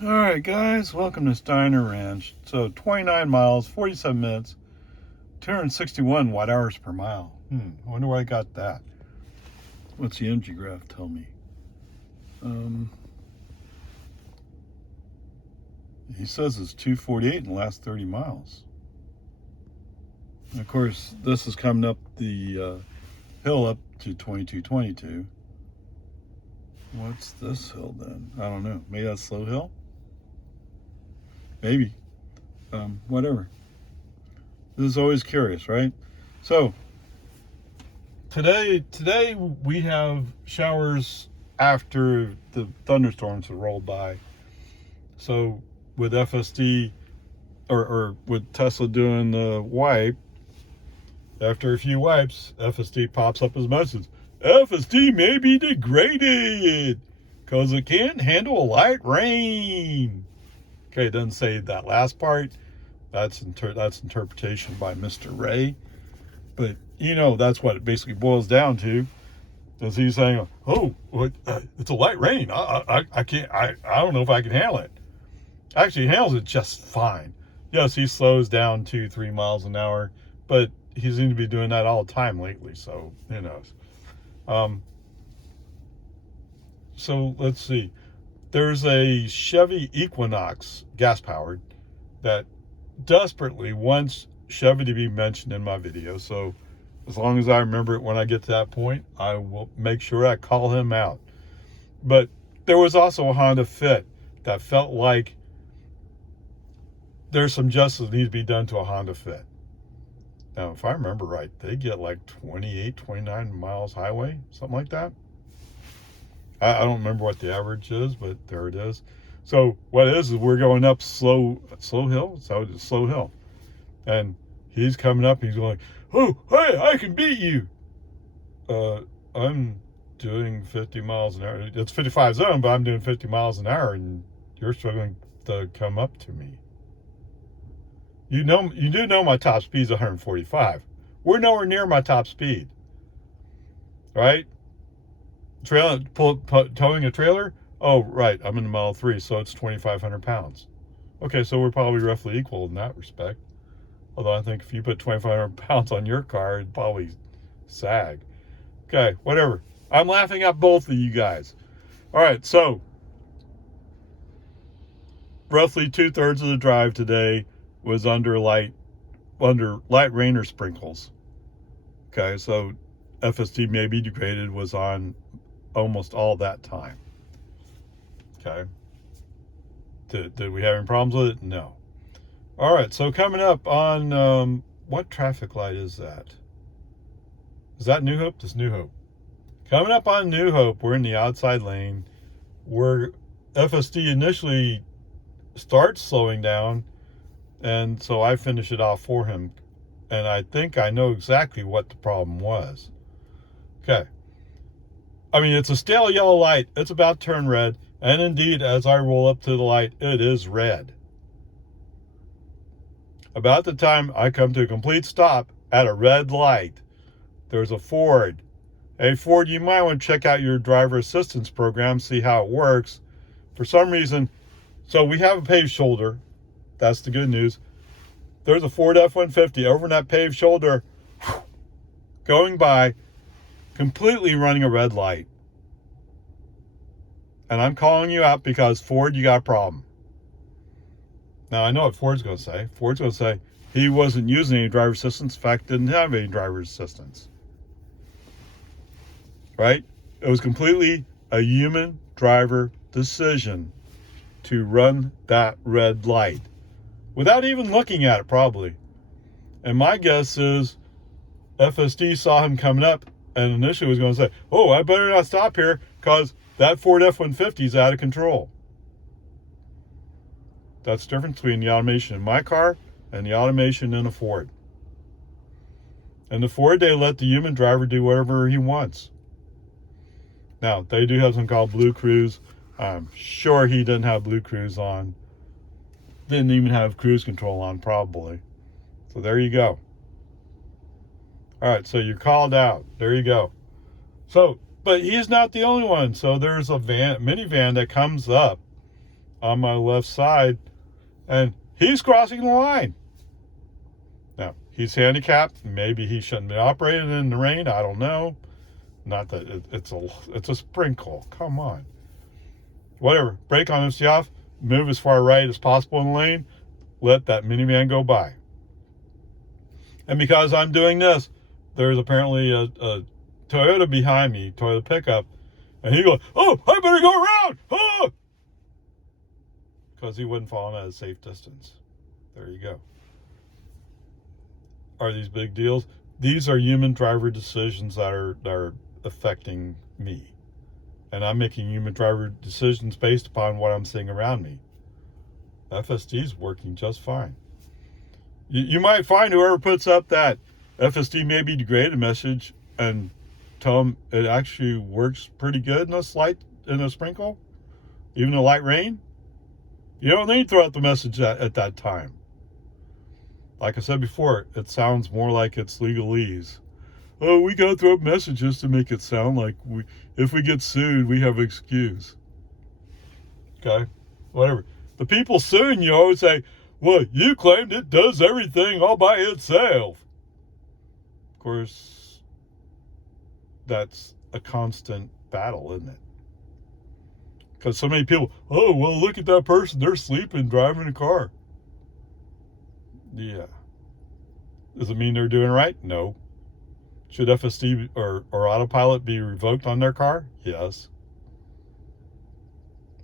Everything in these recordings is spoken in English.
All right, guys, welcome to Steiner Ranch. So 29 miles, 47 minutes, 261 watt hours per mile. I wonder why I got that. What's the energy graph tell me? He says it's 248 in the last 30 miles. And of course, this is coming up the hill up to 2222. What's this hill then? I don't know. Maybe that's Slow Hill? Maybe. Whatever. This is always curious, right? So today we have showers after the thunderstorms have rolled by. So with FSD or with Tesla doing the wipe, after a few wipes, FSD pops up as a message. FSD may be degraded because it can't handle a light rain. Okay, it doesn't say that last part. That's interpretation by Mr. Ray. But, that's what it basically boils down to. Is he's saying, it's a light rain. I can't, I don't know if I can handle it. Actually, he handles it just fine. Yes, he slows down 2-3 miles an hour, but he seems to be doing that all the time lately, so who knows. So let's see. There's a Chevy Equinox, gas-powered, that desperately wants Chevy to be mentioned in my video. So as long as I remember it when I get to that point, I will make sure I call him out. But there was also a Honda Fit that felt like there's some justice that needs to be done to a Honda Fit. Now, if I remember right, they get like 28, 29 miles highway, something like that. I don't remember what the average is, but there it is. So what it is we're going up slow hill. So it's slow hill. And he's coming up and he's going, oh, hey, I can beat you. I'm doing 50 miles an hour. It's 55 zone, but I'm doing 50 miles an hour and you're struggling to come up to me. You do know my top speed is 145. We're nowhere near my top speed. Right? Towing a trailer? Oh, right. I'm in the Model 3, so it's 2,500 pounds. Okay, so we're probably roughly equal in that respect. Although I think if you put 2,500 pounds on your car, it'd probably sag. Okay, whatever. I'm laughing at both of you guys. All right, so roughly 2/3 of the drive today was under light rain or sprinkles. Okay, so FSD may be degraded was on almost all that time. Okay. Did we have any problems with it? No. All right, so coming up on, what traffic light is that? Is that New Hope? This is New Hope. Coming up on New Hope, we're in the outside lane where FSD initially starts slowing down, and so I finish it off for him. And I think I know exactly what the problem was. Okay. I mean, it's a stale yellow light. It's about to turn red. And indeed, as I roll up to the light, it is red. About the time I come to a complete stop at a red light, there's a Ford. Hey, Ford, you might want to check out your driver assistance program, see how it works. For some reason, so we have a paved shoulder. That's the good news. There's a Ford F-150 over in that paved shoulder going by, completely running a red light. And I'm calling you out because, Ford, you got a problem. Now, I know what Ford's going to say. Ford's going to say he wasn't using any driver assistance. In fact, didn't have any driver assistance. Right? It was completely a human driver decision to run that red light without even looking at it, probably. And my guess is FSD saw him coming up and initially was going to say, oh, I better not stop here because that Ford F-150 is out of control. That's the difference between the automation in my car and the automation in a Ford. And the Ford, they let the human driver do whatever he wants. Now, they do have something called Blue Cruise. I'm sure he didn't have Blue Cruise on. Didn't even have cruise control on, probably. So there you go. All right, so you're called out. There you go. So, but he's not the only one. So there's a minivan that comes up on my left side, and he's crossing the line. Now, he's handicapped. Maybe he shouldn't be operating in the rain. I don't know. Not that it's a sprinkle. Come on. Whatever. Brake on MC off. Move as far right as possible in the lane. Let that minivan go by. And because I'm doing this, there's apparently a Toyota behind me, Toyota pickup, and he goes, "Oh, I better go around!" Oh! Because he wouldn't follow him at a safe distance. There you go. Are these big deals? These are human driver decisions that are affecting me. And I'm making human driver decisions based upon what I'm seeing around me. FSD is working just fine. You might find whoever puts up that FSD may be degraded message and tell them it actually works pretty good in a sprinkle, even a light rain. You don't need to throw out the message at that time. Like I said before, it sounds more like it's legalese. Oh, we got to throw up messages to make it sound like if we get sued, we have an excuse. Okay? Whatever. The people suing you always say, well, you claimed it does everything all by itself. Of course, that's a constant battle, isn't it? Because so many people, oh, well, look at that person. They're sleeping, driving a car. Yeah. Does it mean they're doing right? No. Should FSD or autopilot be revoked on their car? Yes.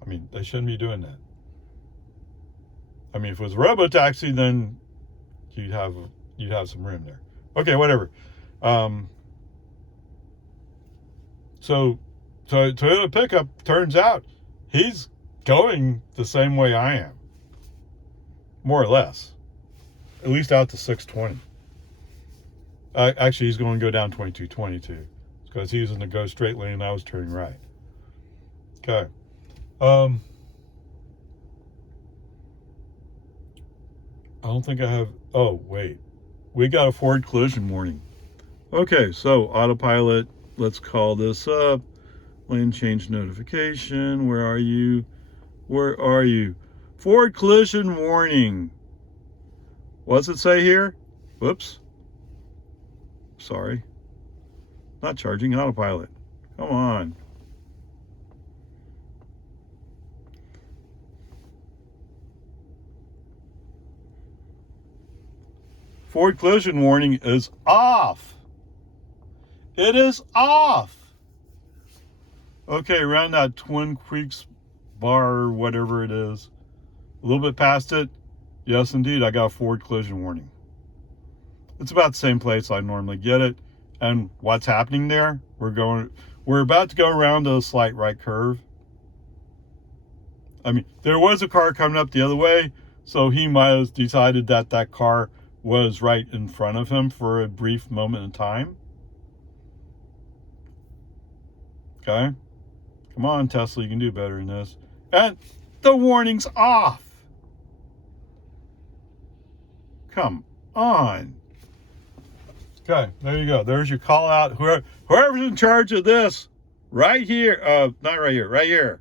I mean, they shouldn't be doing that. I mean, if it was a robo-taxi, then you'd have some room there. Okay, whatever. So Toyota pickup, turns out he's going the same way I am, more or less, at least out to 620. Actually, he's going to go down 2222 because he's in the go straight lane and I was turning right. Okay. I don't think I have. Oh, wait. We got a forward collision warning. Okay, so autopilot. Let's call this up. Lane change notification. Where are you? Where are you? Forward collision warning. What's it say here? Whoops. Sorry. Not charging autopilot. Come on. Forward collision warning is off. It is off. Okay, around that Twin Creeks bar or whatever it is, a little bit past it, yes, indeed, I got a forward collision warning. It's about the same place I normally get it. And what's happening there? We're about to go around a slight right curve. I mean, there was a car coming up the other way, so he might have decided that that car was right in front of him for a brief moment in time. Okay? Come on, Tesla, you can do better than this. And the warning's off. Come on. Okay, there you go. There's your call out. Whoever's in charge of this, right here, not right here, right here.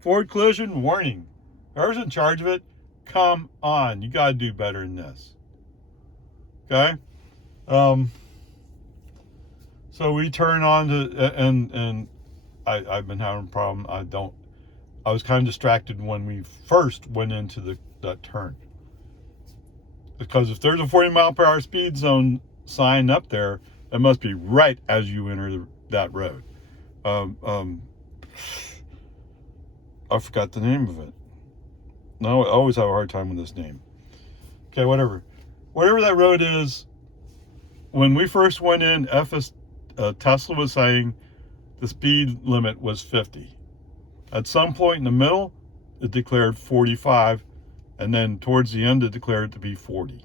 Forward collision warning. Whoever's in charge of it, come on. You got to do better than this. Okay? So we turn on to, and I've been having a problem. I was kind of distracted when we first went into that turn. Because if there's a 40 mile per hour speed zone sign up there, it must be right as you enter that road. I forgot the name of it. No, I always have a hard time with this name. Okay, whatever. Whatever that road is, when we first went in, Tesla was saying the speed limit was 50. At some point in the middle, it declared 45, and then towards the end, it declared it to be 40.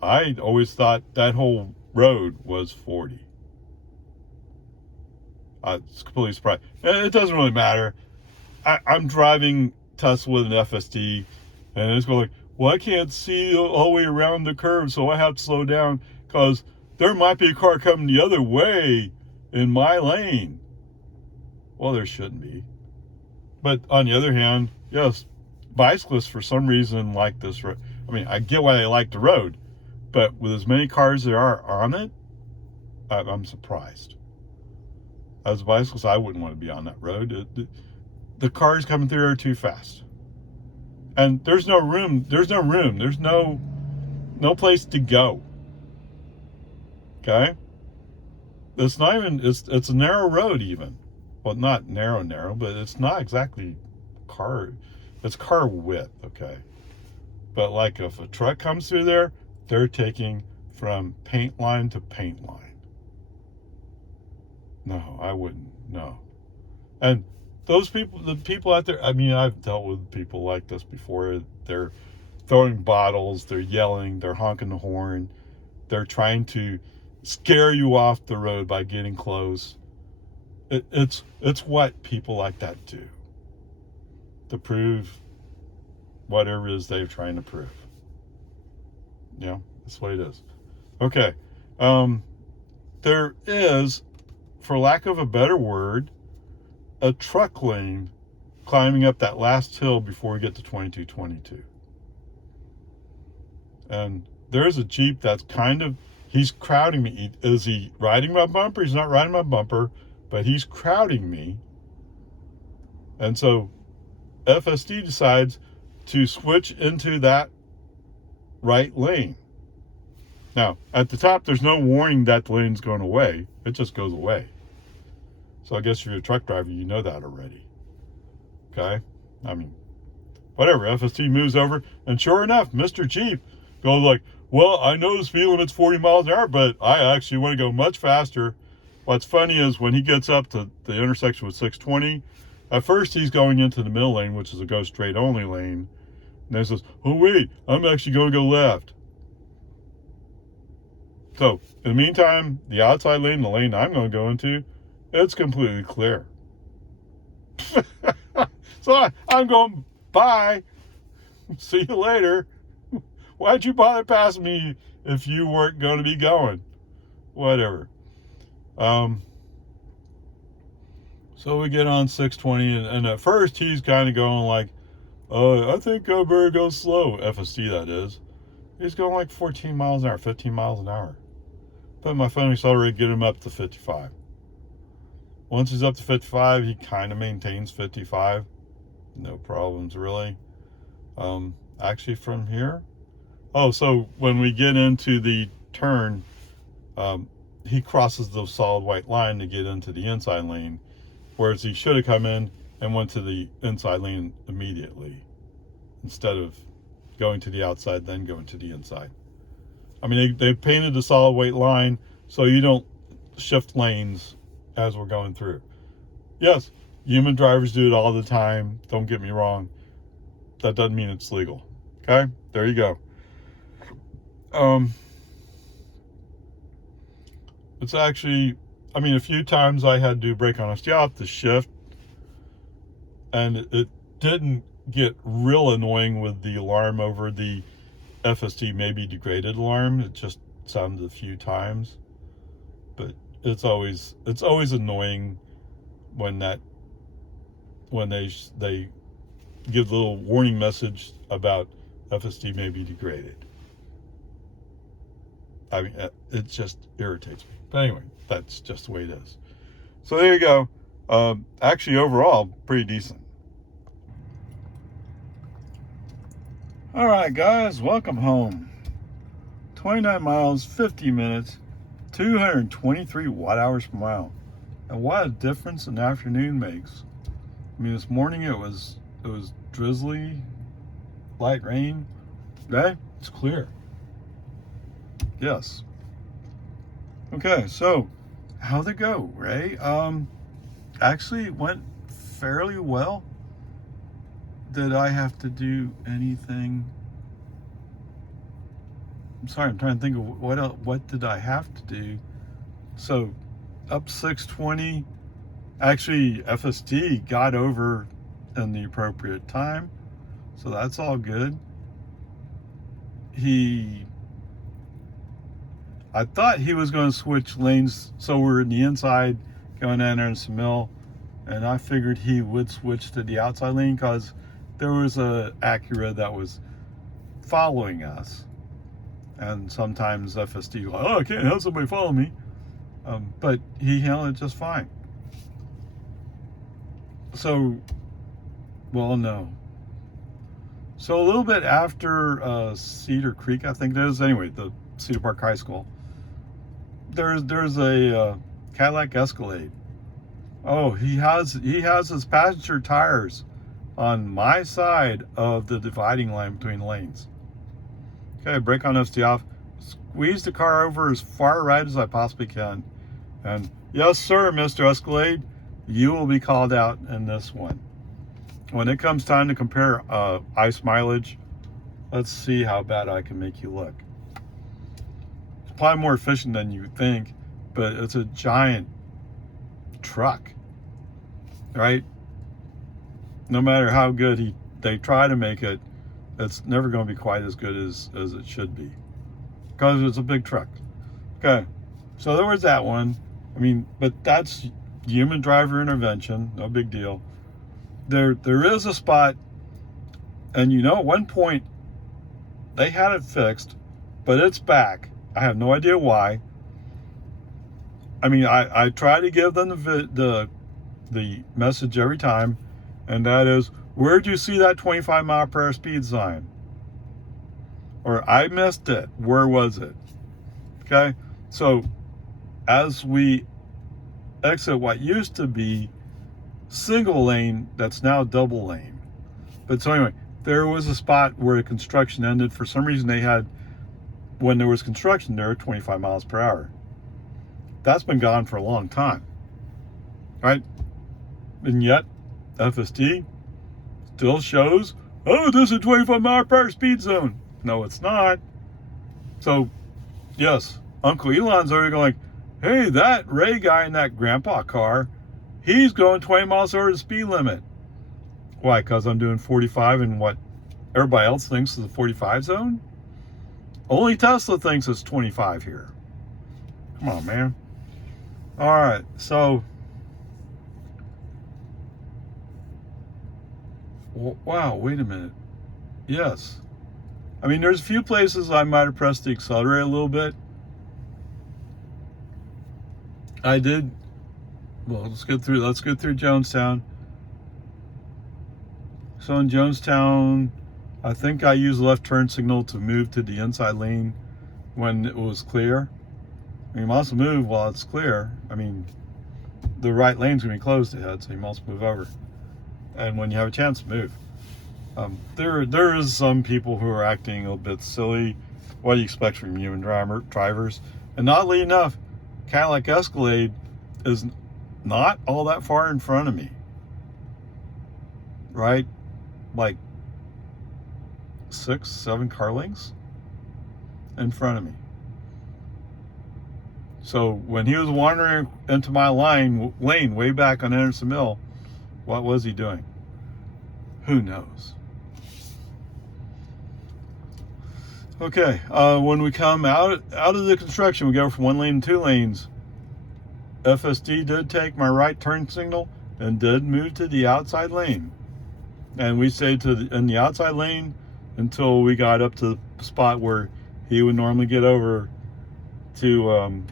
I always thought that whole road was 40. I was completely surprised. It doesn't really matter. I'm driving Tesla with an FSD, and it's going like, well, I can't see all the way around the curve, so I have to slow down because there might be a car coming the other way in my lane. Well, there shouldn't be. But on the other hand, yes, bicyclists for some reason like this road. I mean, I get why they like the road, but with as many cars there are on it, I'm surprised. As a bicyclist, I wouldn't want to be on that road. The cars coming through are too fast, and there's no room. There's no place to go. Okay, it's not even. It's a narrow road even. Well, not narrow, but it's not exactly car. It's car width. Okay, but like if a truck comes through there, they're taking from paint line to paint line. No, I wouldn't. No. And those people, the people out there, I mean, I've dealt with people like this before. They're throwing bottles, they're yelling, they're honking the horn, they're trying to scare you off the road by getting close. It's what people like that do to prove whatever it is they're trying to prove. Yeah, that's what it is. Okay. There is, for lack of a better word, a truck lane climbing up that last hill before we get to 2222. And there's a Jeep that's he's crowding me. Is he riding my bumper? He's not riding my bumper, but he's crowding me. And so FSD decides to switch into that right lane. Now, at the top, there's no warning that the lane's going away. It just goes away. So I guess if you're a truck driver, you know that already. Okay? I mean, whatever. FSD moves over, and sure enough, Mr. Jeep goes like, well, I know the speed limit's 40 miles an hour, but I actually want to go much faster. What's funny is when he gets up to the intersection with 620, at first he's going into the middle lane, which is a go straight only lane. And then he says, oh, wait, I'm actually going to go left. So, in the meantime, the outside lane, the lane I'm going to go into, it's completely clear. So I'm going, bye. See you later. Why'd you bother passing me if you weren't going to be going? Whatever. So we get on 620, and at first he's kind of going like, I think I better go slow. FSD, that is. He's going like 14 miles an hour, 15 miles an hour. Put my phone accelerator, get him up to 55. Once he's up to 55, he kind of maintains 55. No problems, really. Actually, from here. Oh, so when we get into the turn, he crosses the solid white line to get into the inside lane, whereas he should have come in and went to the inside lane immediately, instead of going to the outside, then going to the inside. I mean, they painted the solid white line so you don't shift lanes as we're going through. Yes, human drivers do it all the time. Don't get me wrong. That doesn't mean it's legal. Okay? There you go. It's actually, I mean, a few times I had to brake on a stop to shift, and it didn't get real annoying with the alarm over the FSD maybe degraded alarm. It just sounded a few times, but it's always annoying when they give a little warning message about FSD may be degraded. I mean, it just irritates me. But anyway, that's just the way it is. So there you go. Actually, overall, pretty decent. All right, guys, welcome home. 29 miles, 50 minutes, 223 watt hours per mile. And what a difference an afternoon makes. I mean, this morning it was drizzly, light rain. Today, it's clear. Yes. Okay, so how'd it go, Ray? Actually, it went fairly well. Did I have to do anything? I'm sorry, I'm trying to think of what did I have to do. So up 620, actually FSD got over in the appropriate time, so that's all good. I thought he was going to switch lanes, so we're in the inside going down there in some mill, and I figured he would switch to the outside lane because there was a Acura that was following us, and sometimes FSD like, oh, I can't have somebody follow me, but he handled it just fine. So, well, no. So a little bit after Cedar Creek, I think it is. Anyway, the Cedar Park High School. There's a Cadillac Escalade. Oh, he has his passenger tires on my side of the dividing line between lanes. Okay, brake on FSD off. Squeeze the car over as far right as I possibly can. And yes, sir, Mr. Escalade, you will be called out in this one. When it comes time to compare ice mileage, let's see how bad I can make you look. It's probably more efficient than you think, but it's a giant truck, right? No matter how good they try to make it, it's never going to be quite as good as it should be, because it's a big truck. Okay, so there was that one. I mean, but that's human driver intervention, no big deal. There is a spot, and at one point they had it fixed, but it's back. I have no idea why. I mean, I try to give them the message every time, and that is, where'd you see that 25-mile-per-hour speed sign? Or I missed it. Where was it? Okay, so as we exit what used to be single lane, that's now double lane. But so anyway, there was a spot where the construction ended. For some reason, they had, when there was construction there, 25 miles per hour. That's been gone for a long time, right? And yet FSD still shows, oh, this is a 25-mile-per-hour speed zone. No, it's not. So yes, Uncle Elon's already going, hey, that Ray guy in that grandpa car, he's going 20 miles over the speed limit. Why? Because I'm doing 45 in what everybody else thinks is a 45 zone? Only Tesla thinks it's 25 here. Come on, man. All right, so, wow, wait a minute. Yes. I mean, there's a few places I might have pressed the accelerator a little bit. I did. Well, let's go through Jonestown. So in Jonestown, I think I used left turn signal to move to the inside lane when it was clear. I mean, you must move while it's clear. I mean, the right lane's gonna be closed ahead, so you must move over. And when you have a chance, move. There is some people who are acting a little bit silly. What do you expect from human drivers? And oddly enough, Cadillac Escalade is not all that far in front of me, right? Like 6-7 car lengths in front of me. So when he was wandering into my lane way back on Anderson Mill, what was he doing? Who knows? Okay, when we come out of the construction, we go from 1 lane to 2 lanes. FSD did take my right turn signal and did move to the outside lane. And we stayed in the outside lane until we got up to the spot where he would normally get over to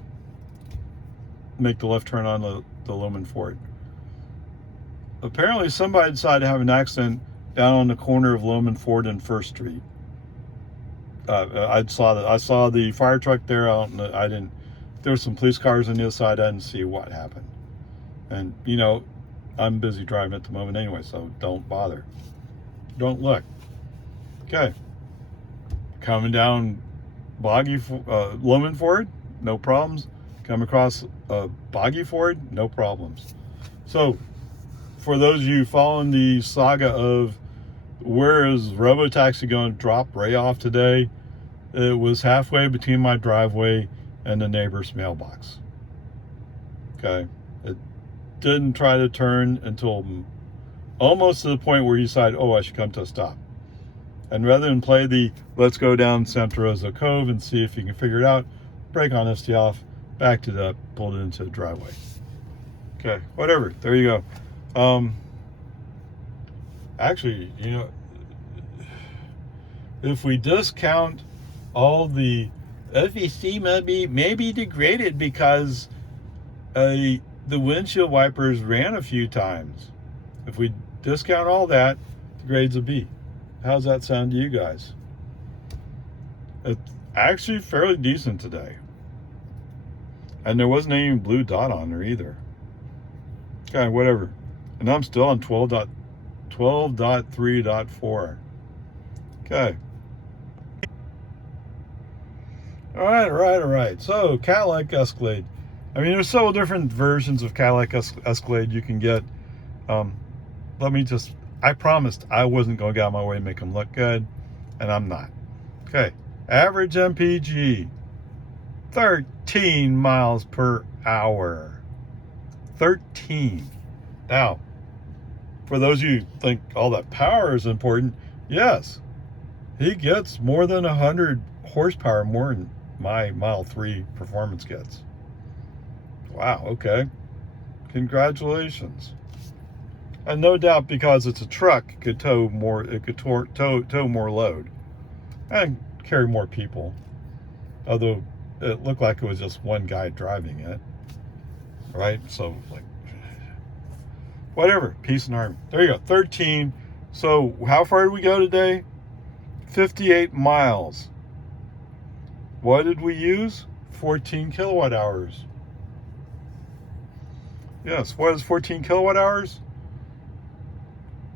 make the left turn on the Loman Ford. Apparently somebody decided to have an accident down on the corner of Loman Ford and First Street. I saw the fire truck there. There were some police cars on the other side. I didn't see what happened. And I'm busy driving at the moment anyway, so don't bother. Don't look. Okay. Coming down Loman Ford, no problems. Come across Boggy Ford, no problems. So, for those of you following the saga of where is Robotaxi going to drop Ray off today, it was halfway between my driveway and the neighbor's mailbox. Okay. It didn't try to turn until almost to the point where he decided, oh, I should come to a stop. And rather than play the let's go down Santa Rosa Cove and see if you can figure it out, brake on FSD off, backed it up, pulled it into the driveway. Okay, whatever. There you go. Actually, if we discount all the FSD maybe degraded because the windshield wipers ran a few times. If we discount all that, the grade's a B. How's that sound to you guys? It's actually fairly decent today. And there wasn't any blue dot on there either. Okay, whatever. And I'm still on 12.3.4. Okay. All right. So, Cadillac Escalade. I mean, there's several different versions of Cadillac Escalade you can get. I promised I wasn't going to get out of my way and make them look good, and I'm not. Okay. Average MPG, 13 miles per hour. 13. Now, for those of you who think all that power is important, yes, he gets more than 100 horsepower more than my Model 3 performance gets. Wow, okay. Congratulations. And no doubt because it's a truck, it could tow more load and carry more people. Although it looked like it was just one guy driving it. Right? So, like, whatever. Peace and harmony. There you go. 13. So, how far did we go today? 58 miles. What did we use? 14 kilowatt hours. Yes, what is 14 kilowatt hours?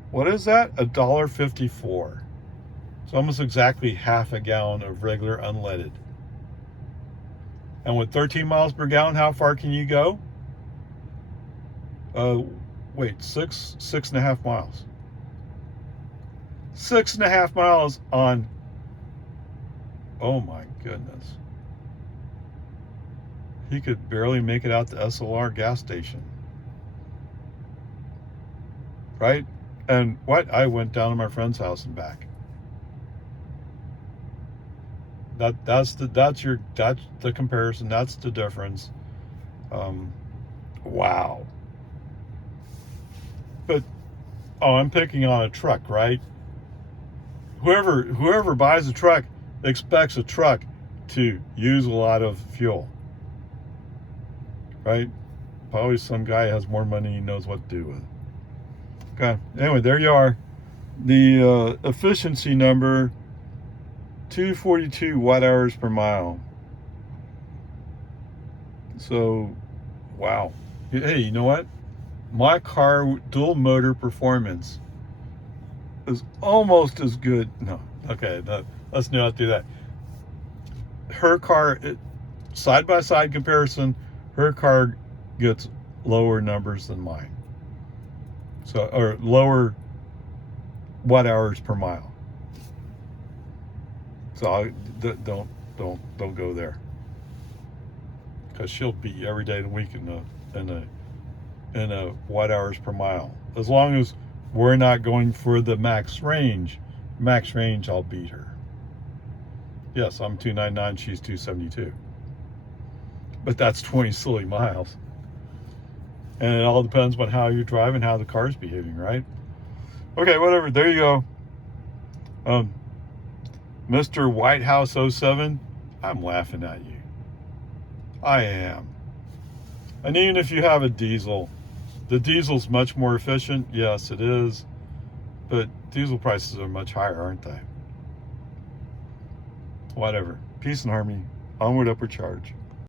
What is that? $1.54. It's almost exactly half a gallon of regular unleaded. And with 13 miles per gallon, how far can you go? Six and a half miles. 6.5 miles on, oh my goodness. He could barely make it out to SLR gas station. Right? And what? I went down to my friend's house and back. That's the comparison. That's the difference. Wow. But I'm picking on a truck, right? Whoever buys a truck expects a truck to use a lot of fuel, right? Probably some guy has more money, he knows what to do with it. Okay. Anyway, there you are. The efficiency number, 242 watt hours per mile. So, wow. Hey, you know what? My car dual motor performance is almost as good. No, okay, let's not do that. Her car, side by side comparison, her car gets lower numbers than mine. So, or lower watt hours per mile. So don't go there, because she'll beat you every day of the week in a watt hours per mile. As long as we're not going for the max range, I'll beat her. Yes, I'm 299, she's 272. But that's 20 silly miles. And it all depends on how you're driving, how the car's behaving, right? Okay, whatever. There you go. Mr. White House 07, I'm laughing at you. I am. And even if you have a diesel, the diesel's much more efficient. Yes, it is. But diesel prices are much higher, aren't they? Whatever. Peace and harmony. Onward, upward charge.